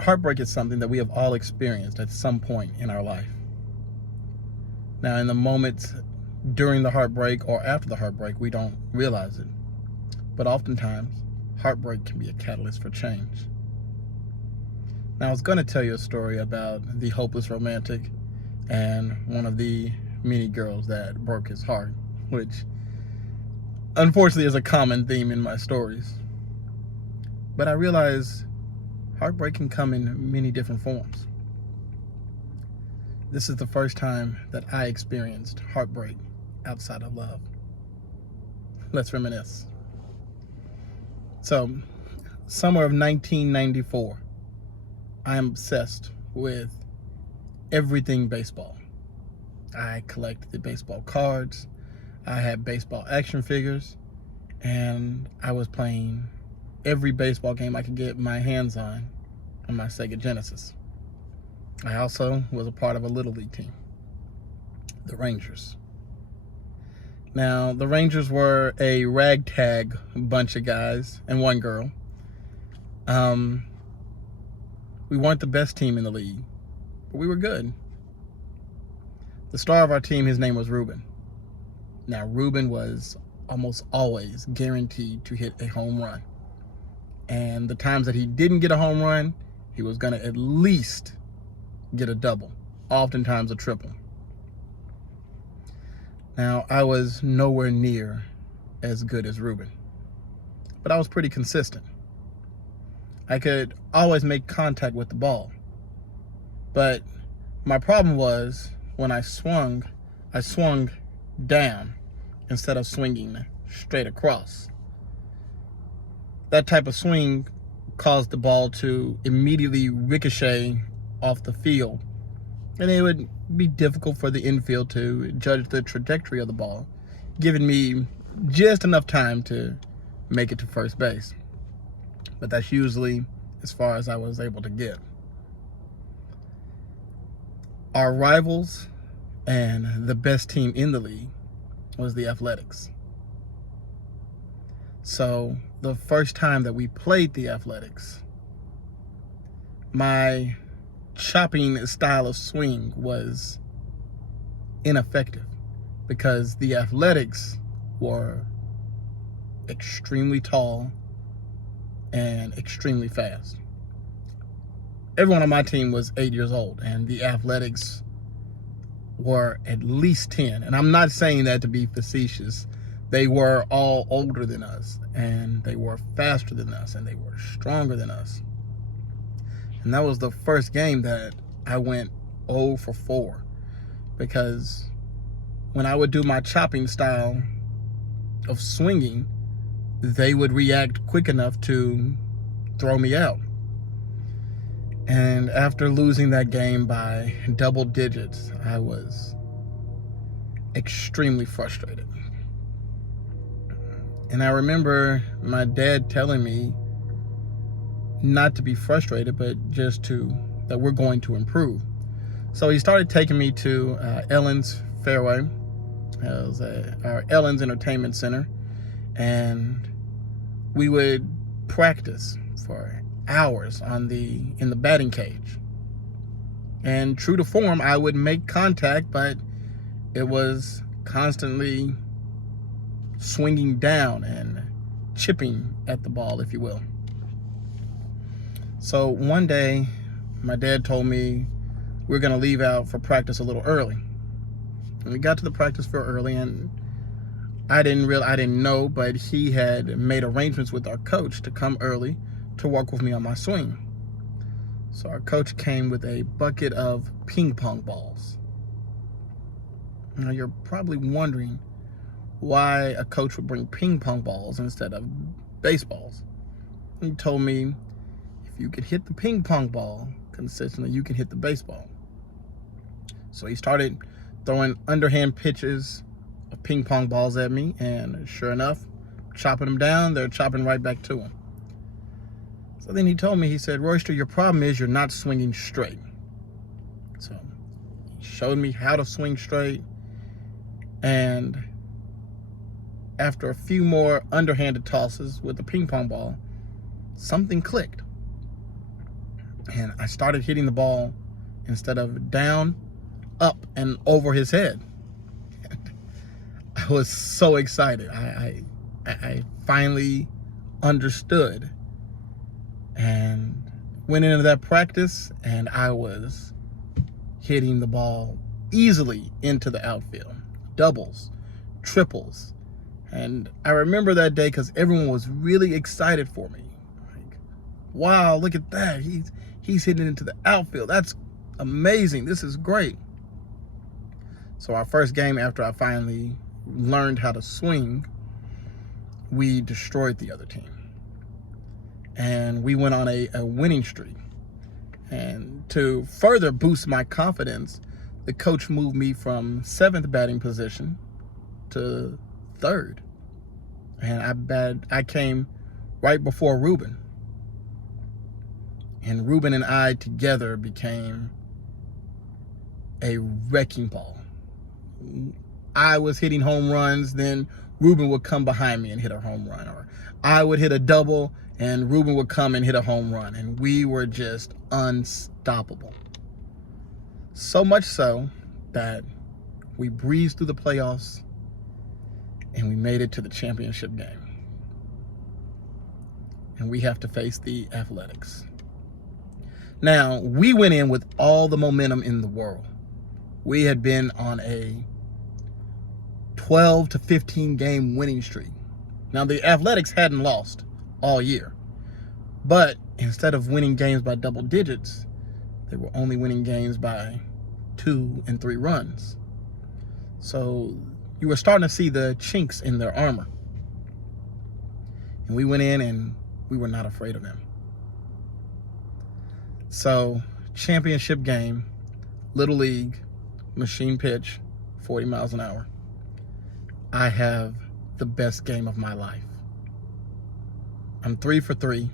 Heartbreak is something that we have all experienced at some point in our life. Now, in the moments during the heartbreak or after the heartbreak, we don't realize it. But oftentimes, heartbreak can be a catalyst for change. Now, I was going to tell you a story about the hopeless romantic and one of the many girls that broke his heart, which unfortunately is a common theme in my stories. But I realize heartbreak can come in many different forms. This is the first time that I experienced heartbreak outside of love. Let's reminisce. So, summer of 1994, I am obsessed with everything baseball. I collected the baseball cards, I had baseball action figures, and I was playing every baseball game I could get my hands on my Sega Genesis. I also was a part of a Little League team, the Rangers. Now, the Rangers were a ragtag bunch of guys and one girl. We weren't the best team in the league, but we were good. The star of our team, his name was Ruben. Now, Ruben was almost always guaranteed to hit a home run. And the times that he didn't get a home run, he was going to at least get a double, oftentimes a triple. Now, I was nowhere near as good as Ruben, but I was pretty consistent. I could always make contact with the ball, but my problem was when I swung down instead of swinging straight across. That type of swing caused the ball to immediately ricochet off the field, and it would be difficult for the infield to judge the trajectory of the ball, giving me just enough time to make it to first base. But that's usually as far as I was able to get. Our rivals and the best team in the league was the Athletics. So the first time that we played the Athletics, my chopping style of swing was ineffective because the Athletics were extremely tall and extremely fast. Everyone on my team was 8 years old, and the Athletics were at least 10. And I'm not saying that to be facetious. They were all older than us, and they were faster than us, and they were stronger than us. And that was the first game that I went 0 for 4, because when I would do my chopping style of swinging, they would react quick enough to throw me out. And after losing that game by double digits, I was extremely frustrated. And I remember my dad telling me not to be frustrated, but just that we're going to improve. So he started taking me to Ellen's Fairway. It was our Ellen's Entertainment Center. And we would practice for hours in the batting cage. And true to form, I would make contact, but it was constantly swinging down and chipping at the ball, if you will. So one day, my dad told me we were going to leave out for practice a little early. And we got to the practice field early, and I didn't know, but he had made arrangements with our coach to come early to work with me on my swing. So our coach came with a bucket of ping pong balls. Now you're probably wondering why a coach would bring ping pong balls instead of baseballs. He told me if you could hit the ping pong ball consistently, you can hit the baseball. So he started throwing underhand pitches of ping pong balls at me, and sure enough, chopping them down, they're chopping right back to him. So then he told me, he said, "Royster, your problem is you're not swinging straight." So he showed me how to swing straight, and after a few more underhanded tosses with the ping pong ball, something clicked. And I started hitting the ball instead of down, up, and over his head. I was so excited. I finally understood and went into that practice, and I was hitting the ball easily into the outfield. Doubles, triples. And I remember that day because everyone was really excited for me. Like, wow, look at that. He's hitting into the outfield. That's amazing. This is great. So our first game after I finally learned how to swing, we destroyed the other team. And we went on a winning streak. And to further boost my confidence, the coach moved me from 7th batting position to 3rd. And I came right before Ruben. And Ruben and I together became a wrecking ball. I was hitting home runs, then Ruben would come behind me and hit a home run. Or I would hit a double and Ruben would come and hit a home run. And we were just unstoppable. So much so that we breezed through the playoffs and we made it to the championship game. And we have to face the Athletics. Now, we went in with all the momentum in the world. We had been on a 12 to 15 game winning streak. Now, the Athletics hadn't lost all year. But instead of winning games by double digits, they were only winning games by 2 and 3 runs. So you were starting to see the chinks in their armor. And we went in and we were not afraid of them. So, championship game, Little League, machine pitch, 40 miles an hour. I have the best game of my life. I'm 3 for 3,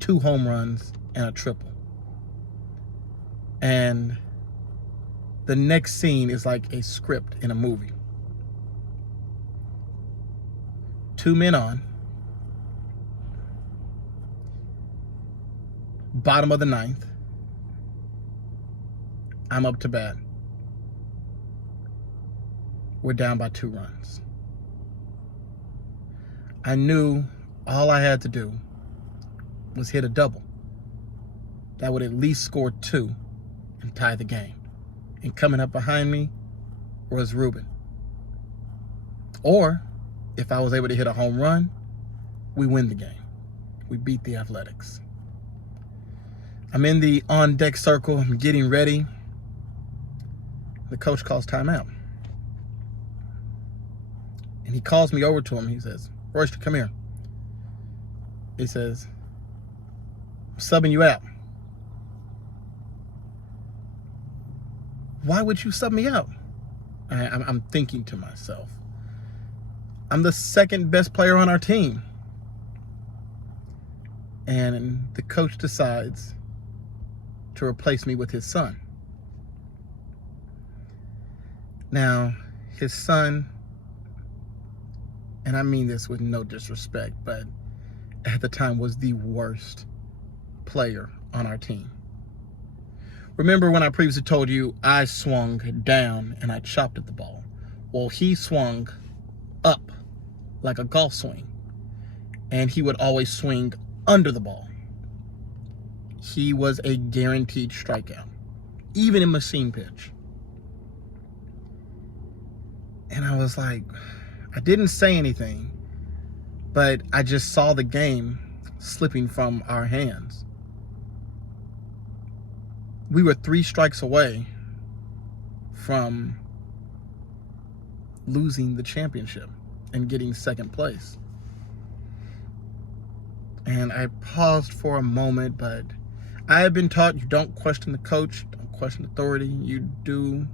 2 home runs, and a triple. And the next scene is like a script in a movie. 2 men on. Bottom of the 9th. I'm up to bat. We're down by 2 runs. I knew all I had to do was hit a double. That would at least score 2 and tie the game. And coming up behind me was Ruben. Or, if I was able to hit a home run, we win the game. We beat the Athletics. I'm in the on-deck circle. I'm getting ready. The coach calls timeout. And he calls me over to him. He says, "Royster, come here." He says, "I'm subbing you out." "Why would you sub me out?" I'm thinking to myself, I'm the 2nd best player on our team. And the coach decides to replace me with his son. Now, his son, and I mean this with no disrespect, but at the time was the worst player on our team. Remember when I previously told you I swung down and I chopped at the ball? Well, he swung up like a golf swing, and he would always swing under the ball. He was a guaranteed strikeout, even in machine pitch. And I was like, I didn't say anything, but I just saw the game slipping from our hands. We were 3 strikes away from losing the championship and getting 2nd place. And I paused for a moment, but I have been taught you don't question the coach, don't question authority, you do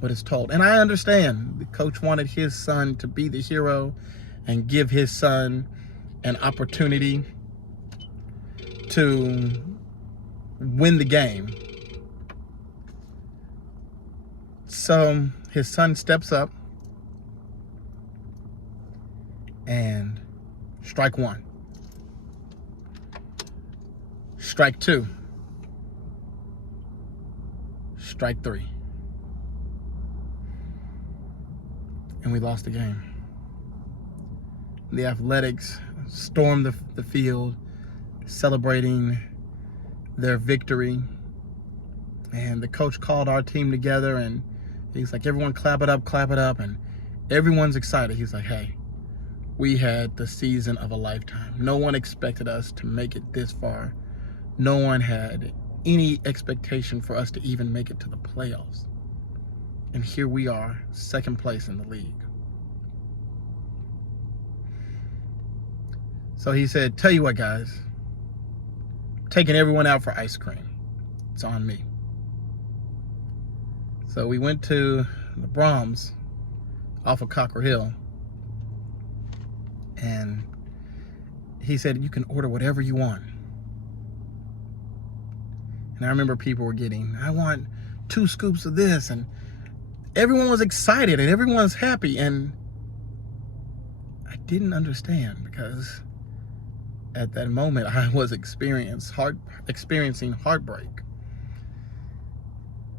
what is told. And I understand the coach wanted his son to be the hero and give his son an opportunity to win the game. So his son steps up and strike 1. Strike 2. strike three. And we lost the game. The Athletics stormed the field, celebrating their victory. And the coach called our team together, and he's like, everyone clap it up. And everyone's excited. He's like, hey, we had the season of a lifetime. No one expected us to make it this far. No one had any expectation for us to even make it to the playoffs. And here we are, second place in the league. So he said, tell you what, guys, I'm taking everyone out for ice cream. It's on me. So we went to the Brahms off of Cocker Hill. And he said, you can order whatever you want. And I remember people were getting, I want 2 scoops of this. And everyone was excited and everyone was happy. And I didn't understand, because at that moment I was experiencing heartbreak.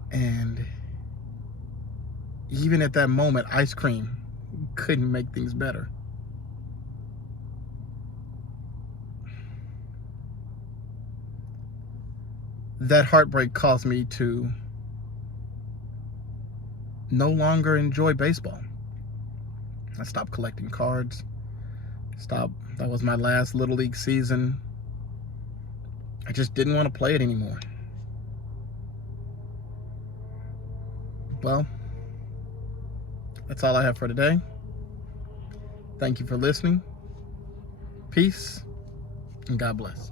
And even at that moment, ice cream couldn't make things better. That heartbreak caused me to no longer enjoy baseball. I stopped collecting cards. That was my last Little League season. I just didn't want to play it anymore. Well, that's all I have for today. Thank you for listening. Peace, and God bless.